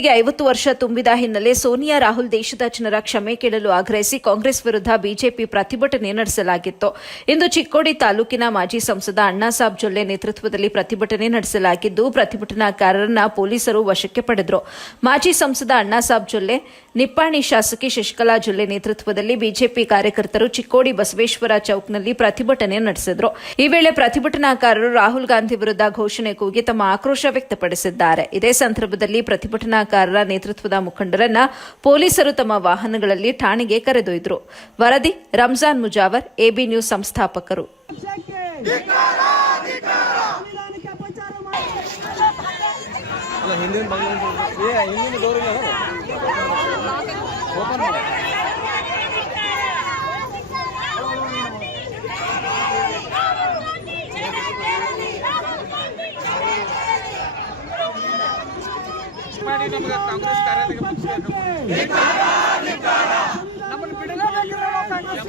ಜೊತೆಗೆ 50 ವರ್ಷ ತುಂಬಿದ ಹಿನ್ನೆಲೆ ಸೋನಿಯಾ ರಾಹುಲ್ ದೇಶದ ಜನರ ಕ್ಷಮೆ ಕೇಳಲು ಆಗ್ರಹಿಸಿ ಕಾಂಗ್ರೆಸ್ ವಿರುದ್ಧ ಬಿಜೆಪಿ ಪ್ರತಿಭಟನೆ ನಡೆಸಲಾಗಿತ್ತು. ಇಂದು ಚಿಕ್ಕೋಡಿ ತಾಲೂಕಿನ ಮಾಜಿ ಸಂಸದ ಅಣ್ಣಾಸಾಬ್ ಜೊಲ್ಲೆ ನೇತೃತ್ವದಲ್ಲಿ ಪ್ರತಿಭಟನೆ ನಡೆಸಲಾಗಿದ್ದು, ಪ್ರತಿಭಟನಾಕಾರರನ್ನ ಪೊಲೀಸರು ವಶಕ್ಕೆ ಪಡೆದರು. ಮಾಜಿ ಸಂಸದ ಅಣ್ಣಾಸಾಬ್ ಜೊಲ್ಲೆ, ನಿಪ್ಪಾಣಿ ಶಾಸಕಿ ಶಶಿಕಲಾ ಜೊಲ್ಲೆ ನೇತೃತ್ವದಲ್ಲಿ ಬಿಜೆಪಿ ಕಾರ್ಯಕರ್ತರು ಚಿಕ್ಕೋಡಿ ಬಸವೇಶ್ವರ ಚೌಕ್ನಲ್ಲಿ ಪ್ರತಿಭಟನೆ ನಡೆಸಿದರು. ಈ ವೇಳೆ ಪ್ರತಿಭಟನಾಕಾರರು ರಾಹುಲ್ ಗಾಂಧಿ ವಿರುದ್ಧ ಘೋಷಣೆ ಕೂಗಿ ತಮ್ಮ ಆಕ್ರೋಶ ವ್ಯಕ್ತಪಡಿಸಿದ್ದಾರೆ. ಇದೇ ಸಂದರ್ಭದಲ್ಲಿ ಪ್ರತಿಭಟನಾಕಾರರ ನೇತೃತ್ವದ ಮುಖಂಡರನ್ನ ಪೊಲೀಸರು ತಮ್ಮ ವಾಹನಗಳಲ್ಲಿ ಠಾಣೆಗೆ ಕರೆದೊಯ್ದರು. ವರದಿ ರಂಜಾನ್ ಮುಜಾವರ್, ಎಬಿ ನ್ಯೂಸ್ ಸಂಸ್ಥಾಪಕರು. ಮಾಡಿ ನಮಗೆ ಕಾಂಗ್ರೆಸ್ ಕಾರ್ಯಾಲಯಕ್ಕೆ ನಮ್ಮನ್ನು ಬಿಡಲೇಬೇಕಿರೋ ಕಾಂಗ್ರೆಸ್